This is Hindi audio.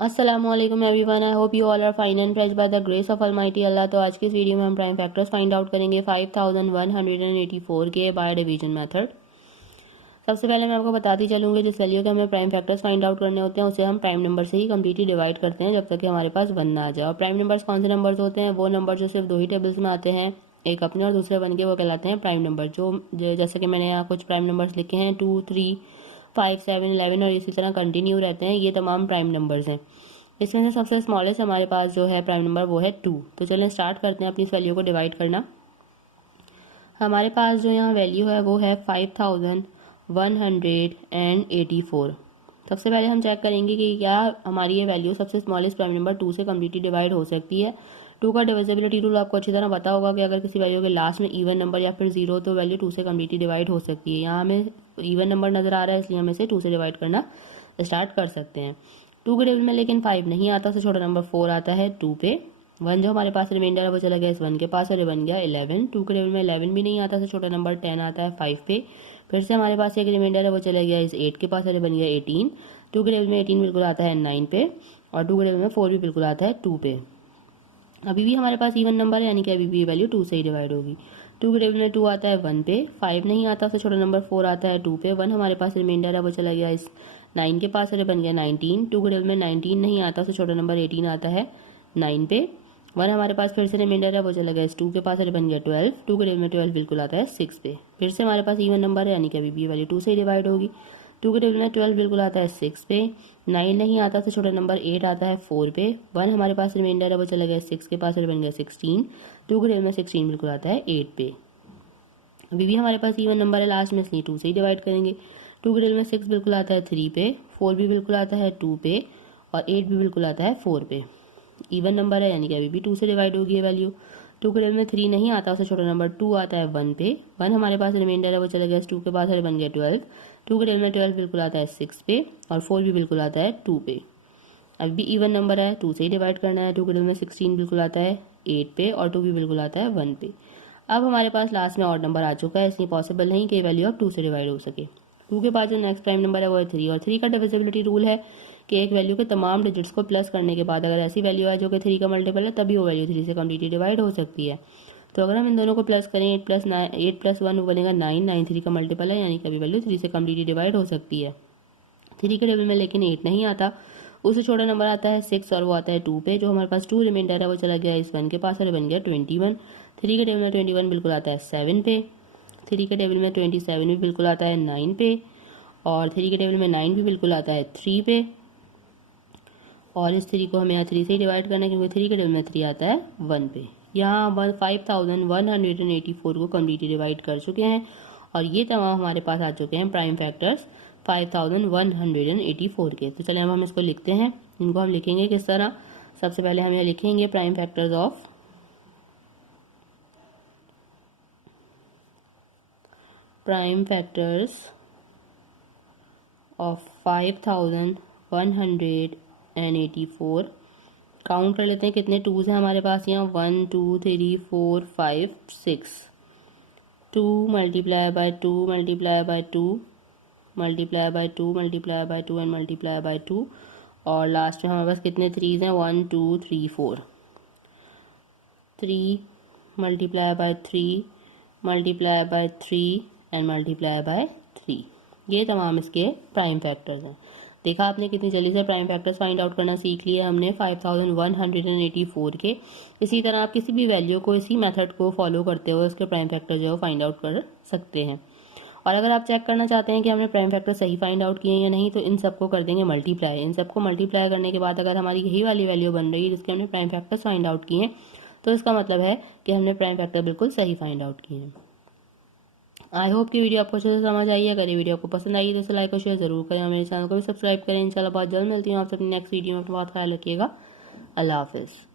अस्सलामुअलैकुम everyone, I hope you all are fine and fresh by the grace of almighty Allah. तो आज की इस वीडियो में हम प्राइम फैक्टर्स फाइंड आउट करेंगे 5184 के बाय डिवीजन मेथड। सबसे पहले मैं आपको बताती चलूँगी जिस वैल्यू के हमें प्राइम फैक्टर्स फाइंड आउट करने होते हैं उसे हम प्राइम नंबर से ही कम्प्लीटली डिवाइड करते हैं जब तक कि हमारे पास 1 ना आ जाए। और प्राइम नंबर्स कौन से नंबर्स होते हैं? वो नंबर जो सिर्फ दो ही टेबल्स में आते हैं, एक अपने और दूसरे बन के, वो कहलाते हैं प्राइम नंबर। जैसे कि मैंने यहाँ कुछ प्राइम नंबर्स लिखे हैं 2, 3, 5, 7, 11 और इसी तरह कंटिन्यू रहते हैं। ये तमाम प्राइम नंबर्स हैं। इसमें से सबसे स्मॉलेस्ट हमारे पास जो है प्राइम नंबर वो है 2। तो चलें स्टार्ट करते हैं अपनी इस वैल्यू को डिवाइड करना। हमारे पास जो यहाँ वैल्यू है वो है 5184। सबसे पहले हम चेक करेंगे कि क्या हमारी ये वैल्यू सबसे स्मॉलेस्ट प्राइम नंबर 2 से कम्प्लीटली डिवाइड हो सकती है। 2 का डिविजिबिलिटी रूल आपको अच्छी तरह पता होगा कि अगर किसी वैल्यू के लास्ट में इवन नंबर या फिर 0 तो वैल्यू 2 से कम्प्लीटली डिवाइड हो सकती है। यहाँ हमें इवन नंबर नजर आ रहा है इसलिए हम इसे 2 से डिवाइड करना स्टार्ट कर सकते हैं। 2 के टेबल में लेकिन 5 नहीं आता, उससे छोटा नंबर 4 आता है 2 पे। 1 जो हमारे पास रिमाइंडर है वो चला गया इस 1 के पास और ये बन गया 11। 2 के टेबल में 11 भी नहीं आता, उससे छोटा नंबर 10 आता है 5 पे। फिर से हमारे पास एक रिमाइंडर है वो चला गया इस 8 के पास और ये बन गया 18। 2 के टेबल में 18 बिल्कुल आता है 9 पे और 2 के टेबल में 4 भी बिल्कुल आता है 2 पे। अभी भी हमारे पास इवन नंबर है यानी कि अभी भी वैल्यू 2 से ही डिवाइड होगी। 2 के टेबल में 2 आता है 1 पे, 5 नहीं आता, उससे छोटा नंबर 4 आता है 2 पे। 1 हमारे पास रिमाइंडर है वो चला गया इस 9 के पास और ये बन गया 19। 2 के टेबल में 19 नहीं आता, उससे छोटा नंबर 18 आता है 9 पे। 1 हमारे पास फिर से रिमाइंडर है वो चला गया इस 2 के पास और ये बन गया 12। 2 के टेबल में 12 बिल्कुल आता है 6 पे। फिर से हमारे पास इवन नंबर है यानी कि अभी भी वैल्यू 2 से ही डिवाइड होगी। 2 के टेबल में 12 बिल्कुल आता है 6 पे। 9 नहीं आता, तो छोटा नंबर 8 आता है 4 पे। 1 हमारे पास रिमाइंडर है वो चला गया 6 के पास और बन गया 16। 2 के टेबल में 16 बिल्कुल आता है 8 पे। अभी भी हमारे पास इवन नंबर है लास्ट में इसलिए 2 से ही डिवाइड करेंगे। 2 के टेबल में 6 बिल्कुल आता है 3 पे, 4 भी बिल्कुल आता है 2 पे और 8 भी बिल्कुल आता है 4 पे। इवन नंबर है यानी कि अभी भी 2 से डिवाइड होगी ये वैल्यू। 2 के टेबल में 3 नहीं आता, उससे छोटा नंबर 2 आता है 1 पे। 1 हमारे पास रिमाइंडर है वो चला गया 2 के पास और बन गया 12। 2 के टेबल में 12 बिल्कुल आता है 6 पे और 4 भी बिल्कुल आता है 2 पे। अभी भी इवन नंबर है, 2 से ही डिवाइड करना है। 2 के टेबल में 16 बिल्कुल आता है 8 पे और 2 भी बिल्कुल आता है 1 पे। अब हमारे पास लास्ट में ऑड नंबर आ चुका है, इसलिए पॉसिबल नहीं कि वैल्यू अब 2 से डिवाइड हो सके। 2 के बाद जो नेक्स्ट प्राइम नंबर है वो है 3 और 3 का डिविजिबिलिटी रूल है कि एक वैल्यू के तमाम डिजिट्स को प्लस करने के बाद अगर ऐसी वैल्यू है जो कि 3 का मल्टीपल है तभी वो वैल्यू 3 से कम्प्लीटली डिवाइड हो सकती है। तो अगर हम इन दोनों को प्लस करें 8+1 वो बनेगा 9। 9 3 का मल्टीपल है यानी कि अभी वैल्यू 3 से कम्प्लीटली डिवाइड हो सकती है। 3 के टेबल में लेकिन 8 नहीं आता, उससे छोटा नंबर आता है 6 और वो आता है 2 पे। जो हमारे पास 2 रिमाइंडर है वो चला गया इस 1 के पास और बन गया 21। 3 के टेबल में 21 बिल्कुल आता है 7 पे। 3 के टेबल में 27 भी बिल्कुल आता है 9 पे और 3 के टेबल में 9 भी बिल्कुल आता है 3 पे। और इस 3 को हमें यहाँ 3 से ही डिवाइड करना है क्योंकि 3 के टेबल में 3 आता है 1 पे। यहाँ 5184 को कम्प्लीटली डिवाइड कर चुके हैं और ये तमाम हमारे पास आ चुके हैं प्राइम फैक्टर्स 5184 के। तो चलिए अब हम इसको लिखते हैं। इनको हम लिखेंगे किस तरह? सबसे पहले हम यहाँ लिखेंगे prime factors of prime factors of 5184। Count कर लेते हैं कितने टूज हैं हमारे पास यहाँ। 1 2 3 4 5 6। 2 multiply by 2 multiply by 2 multiply by 2 multiply by 2 and multiply by 2 और लास्ट में हमारे पास कितने थ्रीज हैं? 1 2 3 4। 3 multiply by 3 multiply by 3 and multiply by 3। ये तमाम इसके प्राइम फैक्टर्स हैं। देखा आपने कितनी जल्दी से प्राइम फैक्टर्स फाइंड आउट करना सीख लिया हमने 5184 के। इसी तरह आप किसी भी वैल्यू को इसी मेथड को फॉलो करते हुए उसके प्राइम फैक्टर जो है फाइंड आउट कर सकते हैं। और अगर आप चेक करना चाहते हैं कि हमने प्राइम फैक्टर सही फाइंड आउट किए हैं या नहीं तो इन सबको कर देंगे मल्टीप्लाई। इन सबको मल्टीप्लाई करने के बाद अगर हमारी यही वाली वैल्यू बन रही है जिसके हमने प्राइम फैक्टर्स फाइंड आउट किए हैं तो इसका मतलब है कि हमने प्राइम फैक्टर बिल्कुल सही फाइंड आउट किए हैं। आई होप कि वीडियो आपको अच्छे से समझ आई है। अगर ये वीडियो आपको पसंद आई तो इसे लाइक और शेयर जरूर करें। मेरे चैनल को भी सब्सक्राइब करें। इंशाल्लाह बहुत जल्द मिलती हूँ आपसे अपनी नेक्स्ट वीडियो में। बहुत ख्याल रखिएगा। अल्लाह हाफिज़।